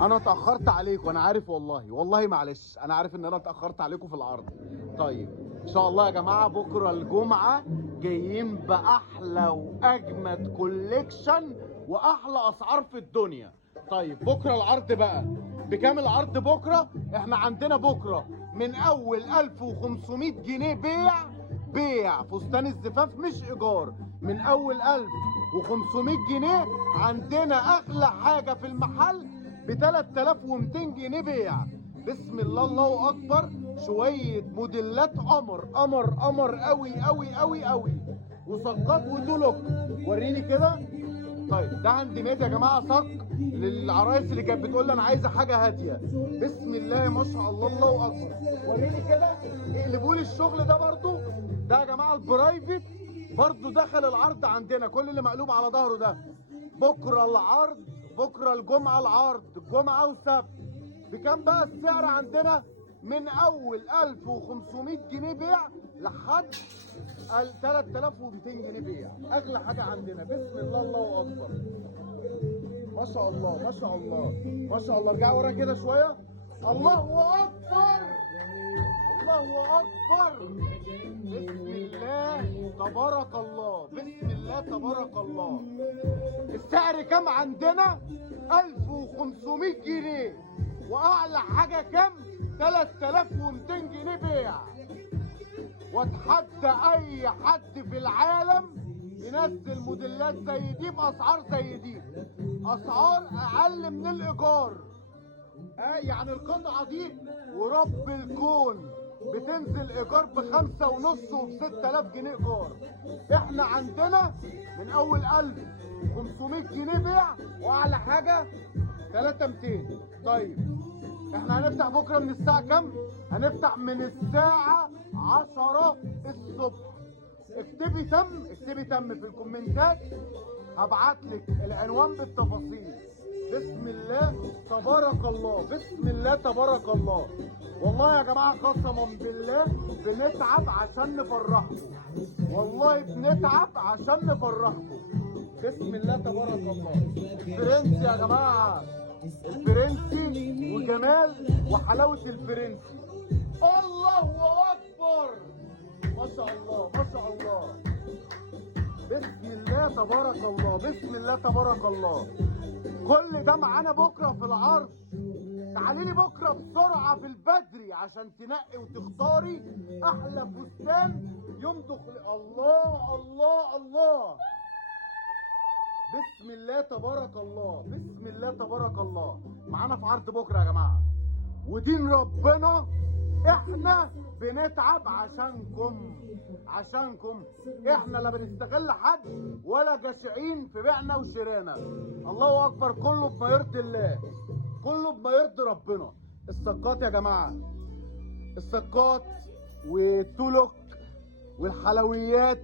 انا اتاخرت عليكم، انا عارف، والله معلش، انا عارف ان انا اتاخرت عليكم في العرض. طيب ان شاء الله يا جماعه بكره الجمعه جايين باحلى واجمد كوليكشن واحلى اسعار في الدنيا. طيب بكره العرض بقى بكام؟ العرض بكره احنا عندنا بكره من اول 1500 جنيه بيع فستان الزفاف مش ايجار، من اول 1500 جنيه عندنا اغلى حاجه في المحل ب 3200 جنيه بيع. بسم الله الله اكبر. شويه موديلات قمر قمر قمر قوي قوي قوي قوي، وصكات وتولوك. وريني كده. طيب ده هاند ميد يا جماعه، صك للعرايس اللي كانت بتقول لي انا عايزه حاجه هاديه. بسم الله ما شاء الله الله اكبر. وريني كده. اقلبوا لي الشغل ده برضو. ده يا جماعه البرايفت برضو دخل العرض عندنا، كل اللي مقلوب على ظهره ده. بكره العرض، بكره الجمعه العرض، جمعه وسبت. بكام بقى السعر عندنا؟ من اول 1500 جنيه بيع لحد 3200 جنيه بيع، اغلى حاجه عندنا. بسم الله الله اكبر. ما شاء الله ما شاء الله ما شاء الله. ارجع ورا كده شويه. الله اكبر الله اكبر. بسم الله تبارك الله، بسم الله تبارك الله. السعر كام عندنا؟ 1500 جنيه، واعلى حاجه كام؟ 3200 جنيه بيع. واتحدى اي حد في العالم ينزل موديلات زي دي باسعار زي دي، اسعار اقل من الايجار. يعني القطعه دي ورب الكون بتنزل ايجار ب5.5 وب6000 جنيه ايجار. احنا عندنا من اول 1500 جنيه بيع، واعلى حاجه 3200. طيب احنا هنفتح بكره من الساعه كام؟ هنفتح من الساعه 10 الصبح. اكتبي تم في الكومنتات، هبعت لك العنوان بالتفاصيل. بسم الله تبارك الله، بسم الله تبارك الله. والله يا جماعه قسما بالله بنتعب عشان نفرحكم، والله بنتعب عشان نفرحكم. بسم الله تبارك الله. الفرنسي يا جماعه، الفرنسي وجمال وحلاوه الفرنسي. الله اكبر. ما شاء الله ما شاء الله. بسم الله تبارك الله، بسم الله تبارك الله. كل ده معانا بكره في العرض. تعالي لي بكره بسرعه في البدري عشان تنقي وتختاري احلى فستان يوم دخول. الله الله الله. بسم الله تبارك الله، بسم الله تبارك الله. معانا في عرض بكره يا جماعه، ودين ربنا احنا بنتعب عشانكم. احنا لا بنستغل حد ولا جشعين في بيعنا وشرانا. الله اكبر. كله بما يرضي الله، كله بما يرضي ربنا. السقات يا جماعه، السقات والتولوك والحلويات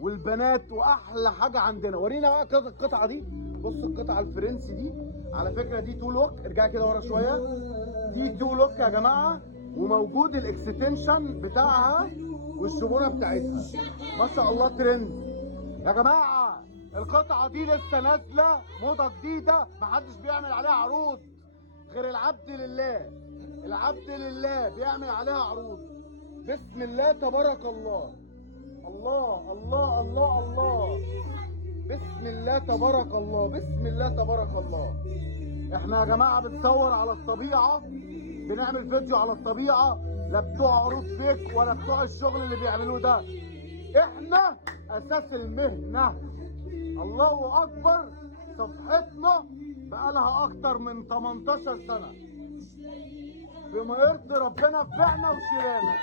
والبنات، واحلى حاجه عندنا. ورينا بقى كده القطعه دي. بص القطعه الفرنسي دي على فكره دي تولوك. ارجع كده ورا شويه. دي تولوك يا جماعه، وموجود الاكستنشن بتاعها والشبونه بتاعتها. ما شاء الله ترند يا جماعه. القطعه دي لسه نازله موضه جديده، محدش بيعمل عليها عروض غير العبد لله. العبد لله بيعمل عليها عروض. بسم الله تبارك الله. الله الله الله الله. بسم الله تبارك الله، بسم الله تبارك الله. احنا يا جماعه بنصور على الطبيعه، بنعمل فيديو على الطبيعه، لا بتوع عروض فيك ولا بتوع الشغل اللي بيعملوه ده. احنا اساس المهنه. الله اكبر. صفحتنا بقالها اكتر من 18 سنه بما يرضي ربنا في بيعنا وشرانا.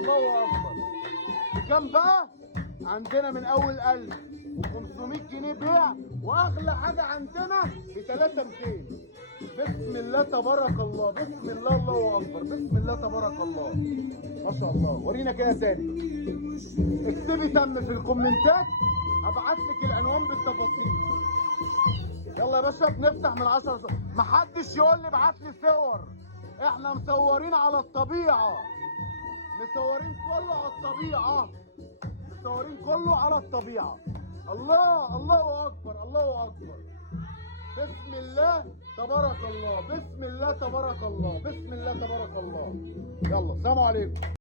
الله اكبر. بكام بقى؟ عندنا من اول 1500 جنيه بيع، واغلى حاجه عندنا ب 3200. بسم الله تبارك الله، بسم الله الله اكبر، بسم الله تبارك الله. ما شاء الله. ورينا كده تاني. اكتبي تم في الكومنتات، هبعت لك العنوان بالتفاصيل. يلا يا باشا بنفتح من 10 صفر. محدش يقول لي ابعت لي صور، احنا مصورين على الطبيعه، مصورين كله على الطبيعه، مصورين كله على الطبيعه. الله الله اكبر الله اكبر. بسم الله تبارك الله، بسم الله تبارك الله، بسم الله تبارك الله. يلا سلام عليكم.